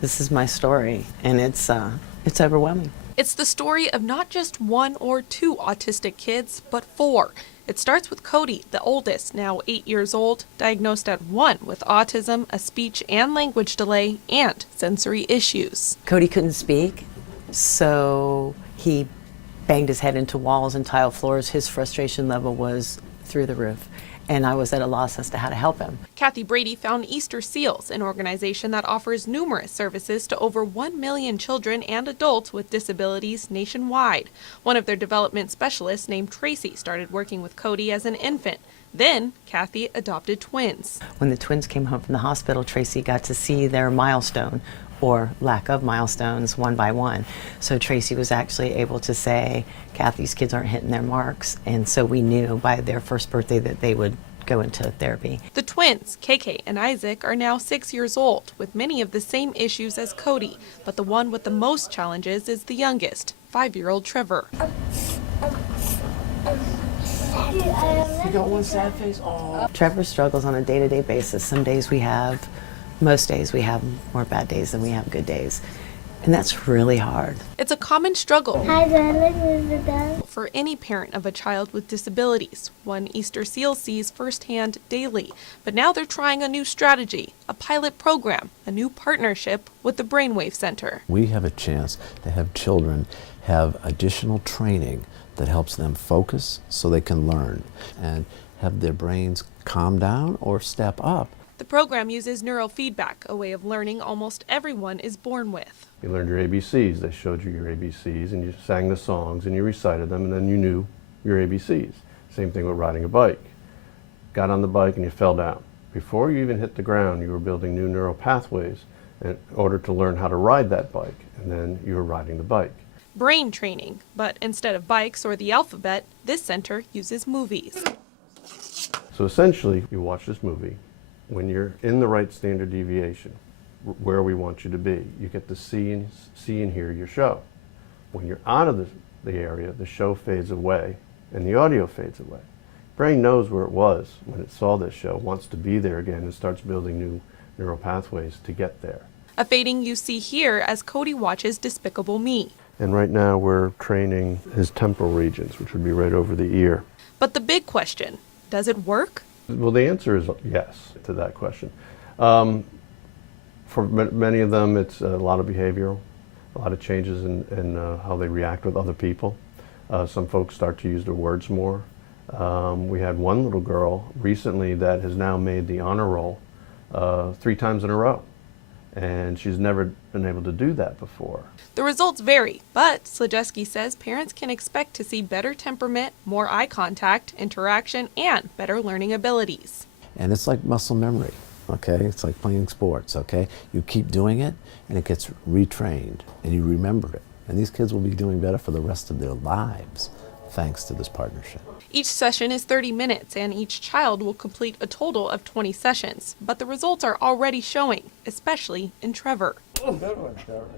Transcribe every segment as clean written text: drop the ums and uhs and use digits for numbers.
this is my story, and it's overwhelming. It's the story of not just one or two autistic kids, but four. It starts with Cody, the oldest, now 8 years old, diagnosed at 1 with autism, a speech and language delay, and sensory issues. Cody couldn't speak, so he banged his head into walls and tile floors. His frustration level was through the roof, and I was at a loss as to how to help him. Kathy Brady found Easterseals, an organization that offers numerous services to over 1 million children and adults with disabilities nationwide. One of their development specialists named Tracy started working with Cody as an infant. Then, Kathy adopted twins. When the twins came home from the hospital, Tracy got to see their milestone, or lack of milestones, one by one. So Tracy was actually able to say, Kathy's kids aren't hitting their marks, and so we knew by their first birthday that they would go into therapy. The twins, KK and Isaac, are now 6 years old, with many of the same issues as Cody, but the one with the most challenges is the youngest, 5-year-old Trevor. You got one sad face? Oh. Trevor struggles on a day-to-day basis. Some days most days we have more bad days than we have good days. And that's really hard. It's a common struggle Hi, darling. for any parent of a child with disabilities, one Easterseals sees firsthand daily. But now they're trying a new strategy, a pilot program, a new partnership with the Brainwave Center. We have a chance to have children have additional training that helps them focus so they can learn and have their brains calm down or step up. The program uses neurofeedback, a way of learning almost everyone is born with. You learned your ABCs. They showed you your ABCs, and you sang the songs, and you recited them, and then you knew your ABCs. Same thing with riding a bike. Got on the bike and you fell down. Before you even hit the ground, you were building new neural pathways in order to learn how to ride that bike, and then you were riding the bike. Brain training, but instead of bikes or the alphabet, this center uses movies. So essentially, you watch this movie. When you're in the right standard deviation, where we want you to be, you get to see and hear your show. When you're out of the area, the show fades away and the audio fades away. Brain knows where it was when it saw this show, wants to be there again, and starts building new neural pathways to get there. A fading you see here as Cody watches Despicable Me. And right now we're training his temporal regions, which would be right over the ear. But the big question, does it work? Well, the answer is yes to that question. For many of them, it's a lot of behavioral, a lot of changes in how they react with other people. Some folks start to use their words more. We had one little girl recently that has now made the honor roll 3 times in a row, and she's never been able to do that before. The results vary, but Slajeski says parents can expect to see better temperament, more eye contact, interaction, and better learning abilities. And it's like muscle memory, okay? It's like playing sports, okay? You keep doing it, and it gets retrained, and you remember it. And these kids will be doing better for the rest of their lives, thanks to this partnership. Each session is 30 minutes, and each child will complete a total of 20 sessions. But the results are already showing, especially in Trevor.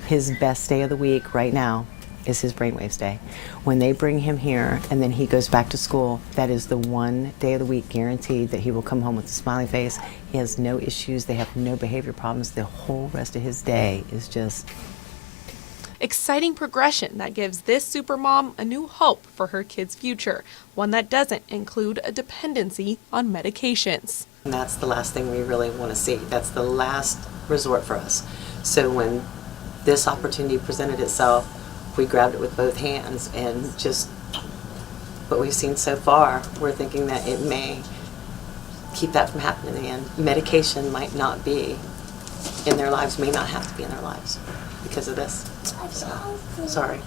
His best day of the week right now is his Brainwaves day. When they bring him here and then he goes back to school, that is the one day of the week guaranteed that he will come home with a smiling face. He has no issues. They have no behavior problems. The whole rest of his day is just Exciting progression that gives this supermom a new hope for her kid's future, one that doesn't include a dependency on medications. And that's the last thing we really want to see. That's the last resort for us. So when this opportunity presented itself, we grabbed it with both hands, and just what we've seen so far, we're thinking that it may keep that from happening, and medication might not be in their lives, may not have to be in their lives because of this. So, sorry.